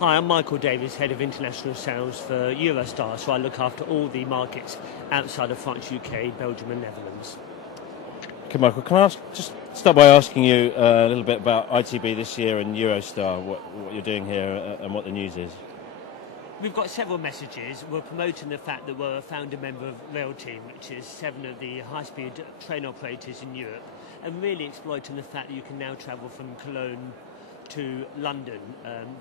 Hi, I'm Michael Davies, Head of International Sales for Eurostar, so I look after all the markets outside of France, UK, Belgium and Netherlands. Okay, Michael, can I just start by asking you a little bit about ITB this year and Eurostar, what you're doing here and what the news is? We've got several messages. We're promoting the fact that we're a founder member of Rail Team, which is 7 of the high-speed train operators in Europe, and really exploiting the fact that you can now travel from Cologne to London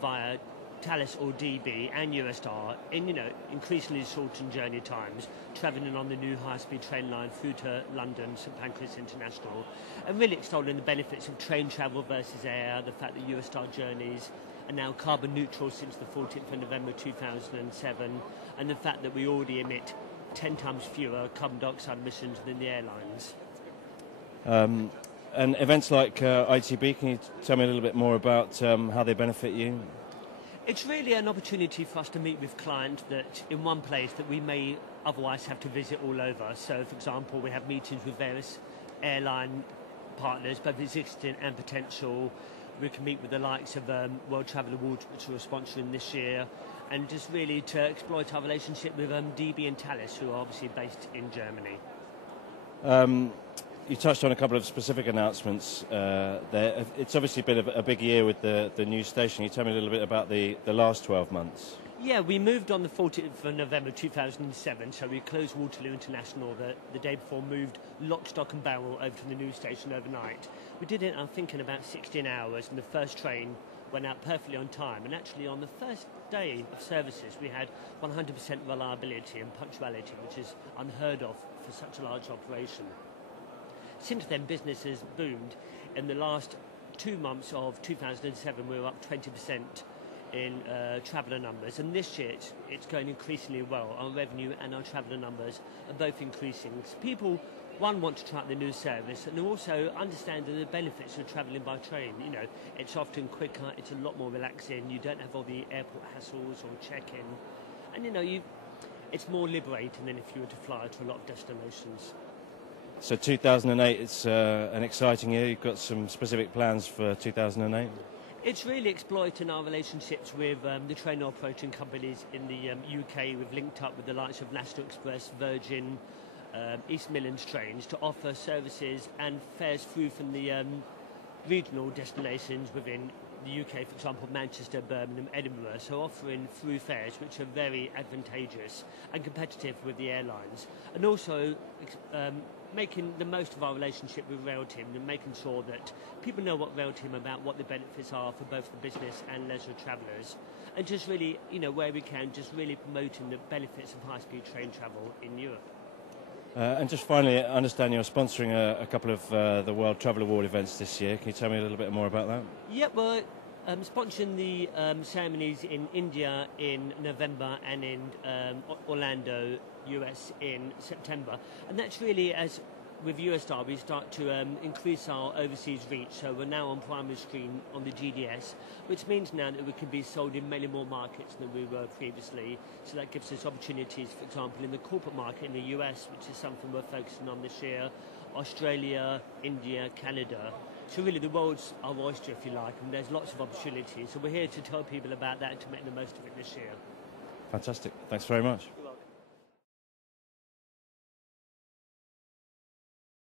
via Thales or DB and Eurostar in increasingly shortened journey times, travelling on the new high-speed train line through to London, St Pancras International, and really extolling the benefits of train travel versus air, the fact that Eurostar journeys are now carbon neutral since the 14th of November 2007, and the fact that we already emit 10 times fewer carbon dioxide emissions than the airlines. And events like ITB, can you tell me a little bit more about how they benefit you? It's really an opportunity for us to meet with clients that in one place that we may otherwise have to visit all over. So, for example, we have meetings with various airline partners, both existing and potential. We can meet with the likes of World Travel Awards, which we're sponsoring this year, and just really to exploit our relationship with DB and Thales, who are obviously based in Germany. You touched on a couple of specific announcements there. It's obviously been a big year with the new station. Can you tell me a little bit about the last 12 months? Yeah, we moved on the 14th of November 2007, so we closed Waterloo International the day before, moved lock, stock and barrel over to the new station overnight. We did it, I think, in about 16 hours, and the first train went out perfectly on time. And actually, on the first day of services, we had 100% reliability and punctuality, which is unheard of for such a large operation. Since then, business has boomed. In the last 2 months of 2007, we were up 20% in traveller numbers, and this year it's going increasingly well. Our revenue and our traveller numbers are both increasing. So people, one, want to try out the new service, and also understand the benefits of travelling by train. You know, it's often quicker, it's a lot more relaxing, you don't have all the airport hassles or check-in, and it's more liberating than if you were to fly to a lot of destinations. So 2008, it's an exciting year. You've got some specific plans for 2008? It's really exploiting our relationships with the train operating companies in the UK. We've linked up with the likes of National Express, Virgin, East Midlands Trains to offer services and fares through from the regional destinations within the UK, for example, Manchester, Birmingham, Edinburgh, so offering through fares which are very advantageous and competitive with the airlines, and also making the most of our relationship with Rail Team and making sure that people know what Rail Team are about, what the benefits are for both the business and leisure travellers, and just really, where we can, just really promoting the benefits of high-speed train travel in Europe. And just finally, I understand you're sponsoring a couple of the World Travel Award events this year. Can you tell me a little bit more about that? Yeah, well, sponsoring the ceremonies in India in November and in Orlando, US in September. And that's really, as with Eurostar, we start to increase our overseas reach. So we're now on primary screen on the GDS, which means now that we can be sold in many more markets than we were previously. So that gives us opportunities, for example, in the corporate market in the US, which is something we're focusing on this year, Australia, India, Canada. So really the world's our oyster, if you like, and there's lots of opportunities. So we're here to tell people about that and to make the most of it this year. Fantastic. Thanks very much.